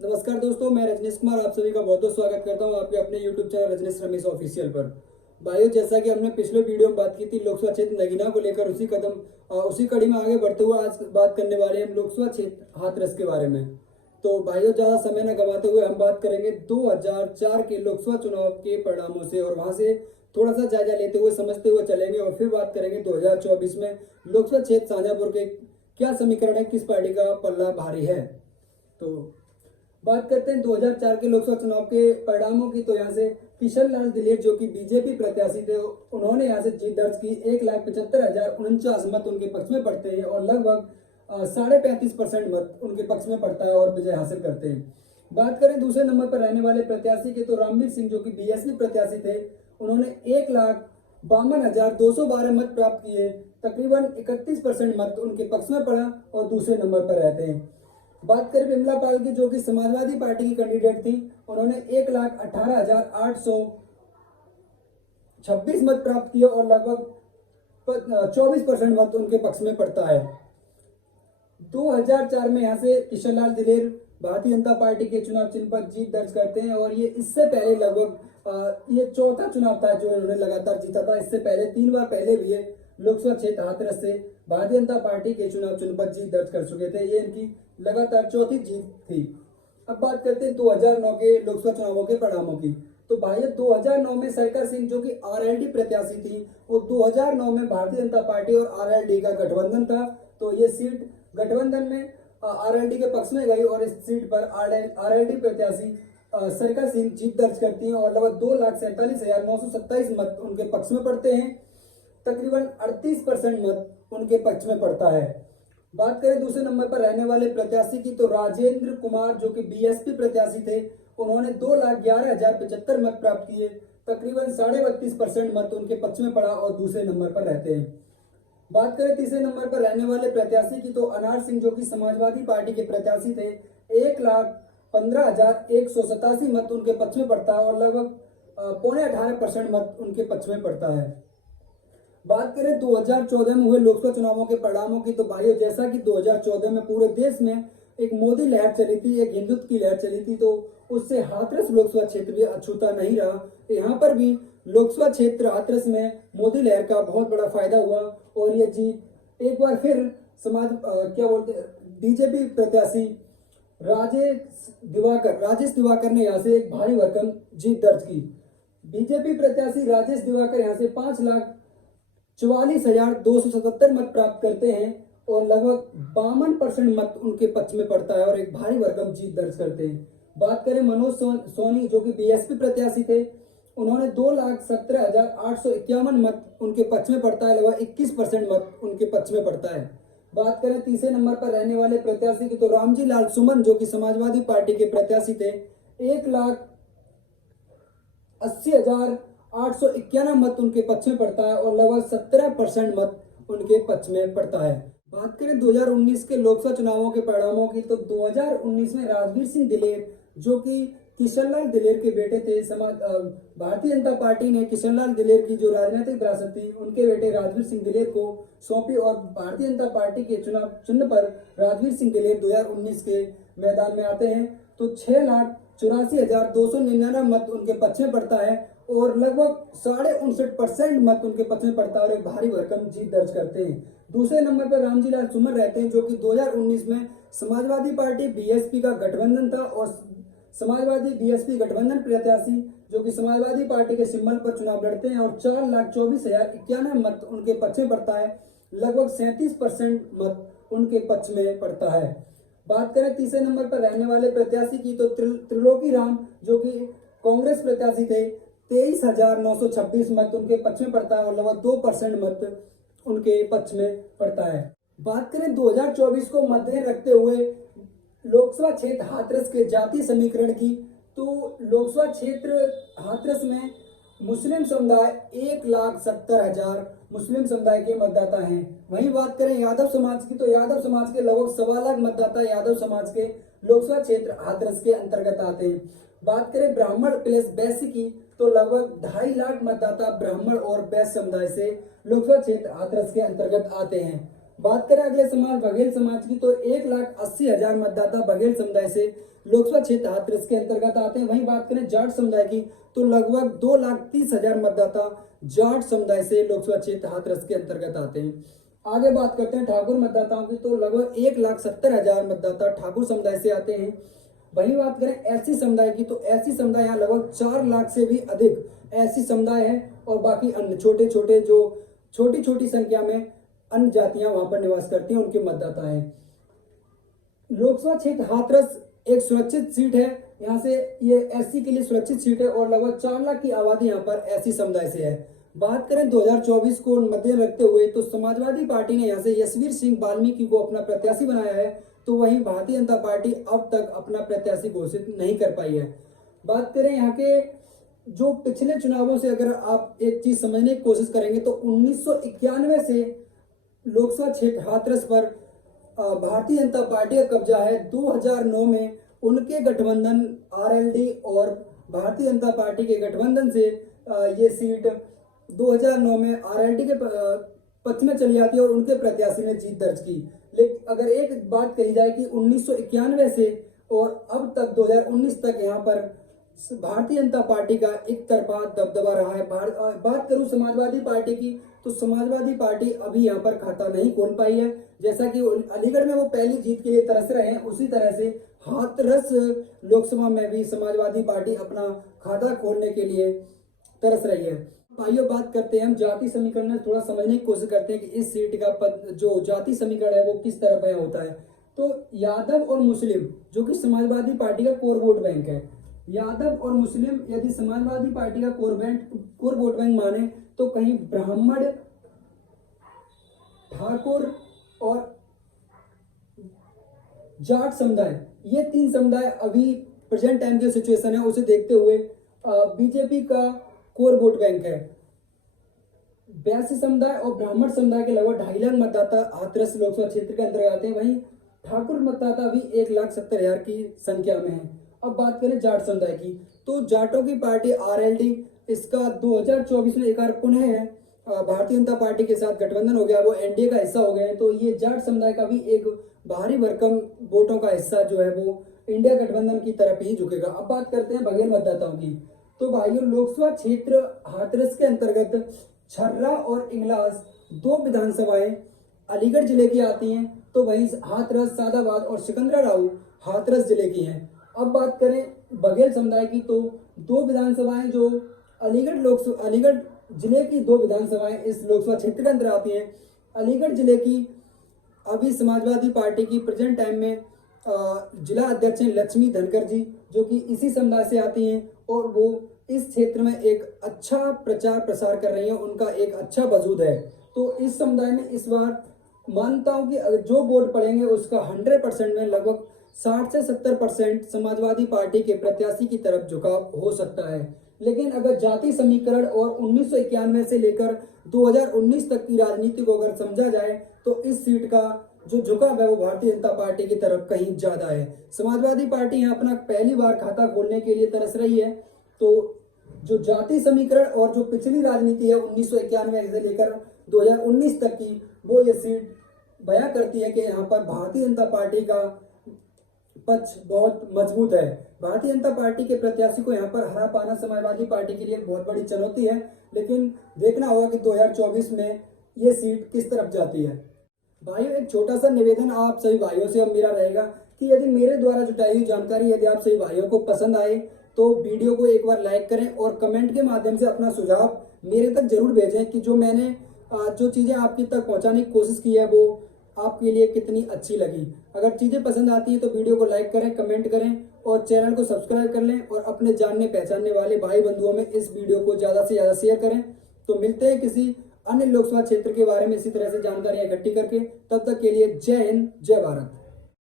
नमस्कार दोस्तों, मैं रजनीश कुमार आप सभी का बहुत बहुत स्वागत करता हूं आपके अपने YouTube channel Rajneesh Ramesh official पर। भाइयों, जैसा कि हमने पिछले वीडियो में बात की थी लोकसभा क्षेत्र नगीना को लेकर, उसी कड़ी में आगे बढ़ते हुए आज बात करने वाले हैं हम लोकसभा क्षेत्र हाथरस के बारे में। तो भाइयों, ज़्यादा समय न गंवाते हुए हम बात करेंगे 2004 के लोकसभा चुनाव के परिणामों से, और वहाँ से थोड़ा सा जायजा लेते हुए समझते हुए चलेंगे, और फिर बात करेंगे 2024 में लोकसभा क्षेत्र शाजापुर के क्या समीकरण है, किस पार्टी का पल्ला भारी है। तो बात करते हैं 2004 के लोकसभा चुनाव के परिणामों की। तो यहाँ से किशन लाल दिलेर जो कि बीजेपी प्रत्याशी थे, उन्होंने यहाँ से जीत दर्ज की। 1,75,049 मत उनके पक्ष में पड़ते हैं और लगभग 35.5% मत उनके पक्ष में पड़ता है और विजय हासिल करते हैं। बात करें दूसरे नंबर पर रहने वाले प्रत्याशी की, तो रामवीर सिंह जो कि बीएसपी प्रत्याशी थे, उन्होंने 1,52,212 मत प्राप्त किए। तकरीबन 31% मत उनके पक्ष में पड़ा और दूसरे नंबर पर रहते हैं। बात करें विमला पाल की, जो कि समाजवादी पार्टी की कैंडिडेट थी, उन्होंने 1,18,826 मत प्राप्त किए और लगभग 24% मत उनके पक्ष में पड़ता है। 2004 में यहाँ से किशन लाल दिलेर भारतीय जनता पार्टी के चुनाव चिन्ह पर जीत दर्ज करते हैं, और ये इससे पहले लगभग ये चौथा चुनाव था जो इन्होंने लगातार जीता था। इससे पहले 3 बार पहले भी ये लोकसभा क्षेत्र हाथरस से भारतीय जनता पार्टी के चुनाव चिन्ह पर जीत दर्ज कर चुके थे। ये इनकी लगातार चौथी जीत थी। अब बात करते हैं 2009 के लोकसभा चुनावों के परिणामों की। तो भाई 2009 में सरकार सिंह जो कि आरएलडी प्रत्याशी थी, वो 2009 में भारतीय जनता पार्टी और आरएलडी का गठबंधन था। तो ये सीट गठबंधन में आरएलडी के पक्ष में गई और इस सीट पर आरएलडी प्रत्याशी सरकार सिंह जीत दर्ज करती हैं और लगभग 2,47,927 मत उनके पक्ष में पड़ते हैं। तकरीबन 38% मत उनके पक्ष में पड़ता है। बात करें दूसरे नंबर पर रहने वाले प्रत्याशी की, तो राजेंद्र कुमार जो कि बीएसपी प्रत्याशी थे, उन्होंने 2,11,075 मत प्राप्त किए। तकरीबन 32.5% मत उनके पक्ष में पड़ा और दूसरे नंबर पर रहते हैं। बात करें तीसरे नंबर पर रहने वाले प्रत्याशी की, तो अनार सिंह जो कि समाजवादी पार्टी के प्रत्याशी थे, 1,15,187 मत उनके पक्ष में पड़ता है और लगभग 18.5% मत उनके पक्ष में पड़ता है। बात करें 2014 में हुए लोकसभा चुनावों के परिणामों की, तो भाइयों जैसा कि 2014 में पूरे देश में एक मोदी लहर चली थी, एक हिंदुत्व की लहर चली थी, तो उससे हाथरस लोकसभा क्षेत्र भी अछूता नहीं रहा। तो यहाँ पर भी लोकसभा क्षेत्र हाथरस में मोदी लहर का बहुत बड़ा फायदा हुआ और ये जीत एक बार फिर बीजेपी प्रत्याशी राजेश दिवाकर ने यहाँ से एक भारी भरकम जीत दर्ज की। बीजेपी प्रत्याशी राजेश दिवाकर यहाँ से 5,44,277 मत प्राप्त करते हैं और लगभग 52% मत उनके पक्ष में पड़ता है और एक भारी भरकम जीत दर्ज करते हैं। बात करें मनोज सोनी जो कि बीएसपी प्रत्याशी थे, उन्होंने 2,17,851 मत उनके पक्ष में पड़ता है, लगभग 21% मत उनके पक्ष में पड़ता है। बात करें तीसरे नंबर पर रहने वाले प्रत्याशी की, तो रामजी लाल सुमन जो कि समाजवादी पार्टी के प्रत्याशी थे, 1,80,891 मत उनके पक्ष में पड़ता है और लगभग 17% मत उनके पक्ष में पड़ता है। बात करें 2019 के लोकसभा चुनावों के परिणामों की, तो 2019 में राजवीर सिंह दिलेर जो कि किशनलाल दिलेर के बेटे थे, भारतीय जनता पार्टी ने किशनलाल दिलेर की जो राजनीतिक विरासत थी उनके बेटे राजवीर सिंह दिलेर को सौंपी और भारतीय जनता पार्टी के चुनाव चिन्ह पर राजवीर सिंह दिलेर 2019 के मैदान में आते हैं। तो 6,84,299 मत उनके पक्ष में पड़ता है और लगभग 59.5% मत उनके पक्ष में पड़ता है और एक भारी भरकम जीत दर्ज करते हैं। दूसरे नंबर पर रामजी लाल सुमन रहते हैं जो कि 2019 में समाजवादी पार्टी बीएसपी का गठबंधन था और समाजवादी बीएसपी गठबंधन प्रत्याशी जो कि समाजवादी पार्टी के सिंबल पर चुनाव लड़ते हैं और 4,24,091 मत उनके पक्ष में पड़ता है, लगभग 37% मत उनके पक्ष में पड़ता है। बात करें तीसरे नंबर पर रहने वाले प्रत्याशी की, तो त्रिलोकी राम जो कि कांग्रेस प्रत्याशी थे, 23,926 मत उनके पक्ष में पड़ता है और लगभग 2% मत उनके पक्ष में पड़ता है। बात करें 2024 को मद्देनजर रखते हुए लोकसभा क्षेत्र हाथरस के जातीय समीकरण की, तो लोकसभा क्षेत्र हाथरस में मुस्लिम समुदाय 1,70,000 मुस्लिम समुदाय के मतदाता हैं। वहीं बात करें यादव समाज की, तो यादव समाज के लगभग 1.25 लाख मतदाता यादव समाज के लोकसभा क्षेत्र हाथरस के अंतर्गत आते हैं। बात करें ब्राह्मण प्लस वैश्य की, तो लगभग 2.5 लाख मतदाता ब्राह्मण और वैश्य समुदाय से लोकसभा क्षेत्र हाथरस के अंतर्गत आते हैं। बात करें अगले समाज बघेल समाज की, तो 1,80,000 मतदाता बघेल समुदाय से लोकसभा क्षेत्र हाथरस के अंतर्गत आते हैं। वहीं बात करें जाट समुदाय की, तो लगभग 2,30,000 मतदाता जाट समुदाय से लोकसभा क्षेत्र हाथरस के अंतर्गत आते हैं। आगे बात करते हैं ठाकुर मतदाताओं की, तो लगभग 1,70,000 मतदाता ठाकुर समुदाय से आते हैं। वहीं बात करें एससी समुदाय की, तो एससी समुदाय यहाँ लगभग 4 लाख से भी अधिक एससी समुदाय है, और बाकी अन्य छोटे छोटे जो छोटी छोटी संख्या में अन्य जातियां वहां पर निवास करती हैं, उनके मतदाता हैं। लोकसभा क्षेत्र हाथरस एक सुरक्षित सीट है, यहाँ से ये एससी के लिए सुरक्षित सीट है, और लगभग 4 लाख की आबादी यहाँ पर एससी समुदाय से है। बात करें 2024 को मद्देनजर रखते हुए, तो समाजवादी पार्टी ने यहाँ से यशवीर सिंह वाल्मीकि को अपना प्रत्याशी बनाया है, तो वहीं भारतीय जनता पार्टी अब तक अपना प्रत्याशी घोषित नहीं कर पाई है। बात करें यहाँ के जो पिछले चुनावों से अगर आप एक चीज समझने की कोशिश करेंगे, तो 1991 से लोकसभा क्षेत्र हाथरस पर भारतीय जनता पार्टी का कब्जा है। 2009 में उनके गठबंधन आरएलडी और भारतीय जनता पार्टी के गठबंधन से ये सीट 2009 में आरएलडी के पक्ष में चली जाती है और उनके प्रत्याशी ने जीत दर्ज की। लेकिन अगर एक बात कही जाए कि 1991 से और अब तक 2019 तक यहाँ पर भारतीय जनता पार्टी का एक तरफा दबदबा रहा है। बात करूं समाजवादी पार्टी की, तो समाजवादी पार्टी अभी यहाँ पर खाता नहीं खोल पाई है। जैसा कि अलीगढ़ में वो पहली जीत के लिए तरस रहे हैं, उसी तरह से हाथरस लोकसभा में भी समाजवादी पार्टी अपना खाता खोलने के लिए तरस रही है। भाइयों, बात करते हैं हम जाति समीकरण में, थोड़ा समझने की कोशिश करते हैं कि इस सीट का जो जाति समीकरण है वो किस तरह बयां होता है। तो यादव और मुस्लिम जो कि समाजवादी पार्टी का कोर वोट बैंक है, यादव और मुस्लिम यदि समाजवादी पार्टी का कोर वोट बैंक माने, तो कहीं ब्राह्मण, ठाकुर और जाट समुदाय, ये 3 समुदाय अभी प्रेजेंट टाइम के सिचुएशन है उसे देखते हुए बीजेपी का कोर वोट बैंक है। 82 समुदाय और ब्राह्मण समुदाय के लगभग 2.5 लाख मतदाता हाथरस लोकसभा क्षेत्र के अंतर्गत आते हैं। वहीं ठाकुर मतदाता भी 1,70,000 की संख्या में है। अब बात करें जाट समुदाय की, तो जाटों की पार्टी आरएलडी, इसका 2024 में एक बार पुनः है भारतीय जनता पार्टी के साथ गठबंधन हो गया, वो एनडीए का हिस्सा हो गए हैं, तो ये जाट समुदाय का भी एक भारी भरकम वोटों का हिस्सा जो है वो इंडिया गठबंधन की तरफ ही झुकेगा। अब बात करते हैं बघेल मतदाताओं की, तो भाइयों लोकसभा क्षेत्र हाथरस के अंतर्गत छर्रा और इंगलास 2 विधानसभाएं अलीगढ़ जिले की आती हैं, तो वहीं हाथरस, सादाबाद और सिकंदराबाद हाथरस जिले की हैं। अब बात करें बघेल समुदाय की, तो 2 विधानसभाएं जो अलीगढ़ जिले की 2 विधानसभाएं इस लोकसभा क्षेत्र के अंदर आती हैं। अलीगढ़ जिले की अभी समाजवादी पार्टी की प्रेजेंट टाइम में जिला अध्यक्ष हैं लक्ष्मी धनकर जी, जो कि इसी समुदाय से आती हैं, और वो इस क्षेत्र में एक अच्छा प्रचार प्रसार कर रही हैं, उनका एक अच्छा वजूद है। तो इस समुदाय में इस बार मानता हूं कि जो वोट पड़ेंगे उसका 100% में लगभग 60 से 70% समाजवादी पार्टी के प्रत्याशी की तरफ झुकाव हो सकता है। लेकिन अगर जाति समीकरण और 1991 से लेकर 2019 तक की राजनीति को अगर समझा जाए, तो इस सीट का जो झुकाव है वो भारतीय जनता पार्टी की तरफ कहीं ज्यादा है। समाजवादी पार्टी यहाँ अपना पहली बार खाता खोलने के लिए तरस रही है, तो जो जाति समीकरण और जो पिछली राजनीति है 1991 से लेकर 2019 तक की, वो ये सीट बयां करती है कि यहाँ पर भारतीय जनता पार्टी का पक्ष बहुत मजबूत है। भारतीय जनता पार्टी के प्रत्याशी को यहाँ पर हरा पाना समाजवादी पार्टी के लिए बहुत बड़ी चुनौती है, लेकिन देखना होगा कि 2024 में ये सीट किस तरफ जाती है। भाइयों, एक छोटा सा निवेदन आप सभी भाइयों से अब मेरा रहेगा कि यदि मेरे द्वारा जुटाई हुई जानकारी यदि आप सभी भाइयों को पसंद आए, तो वीडियो को एक बार लाइक करें और कमेंट के माध्यम से अपना सुझाव मेरे तक जरूर भेजें कि जो मैंने जो चीज़ें आपकी तक पहुंचाने की कोशिश की है वो आपके लिए कितनी अच्छी लगी। अगर चीज़ें पसंद आती हैं तो वीडियो को लाइक करें, कमेंट करें और चैनल को सब्सक्राइब कर लें, और अपने जानने पहचानने वाले भाई बंधुओं में इस वीडियो को ज़्यादा से ज़्यादा शेयर करें। तो मिलते हैं किसी अन्य लोकसभा क्षेत्र के बारे में इसी तरह से जानकारियाँ इकट्ठी करके। तब तक के लिए जय हिंद, जय भारत।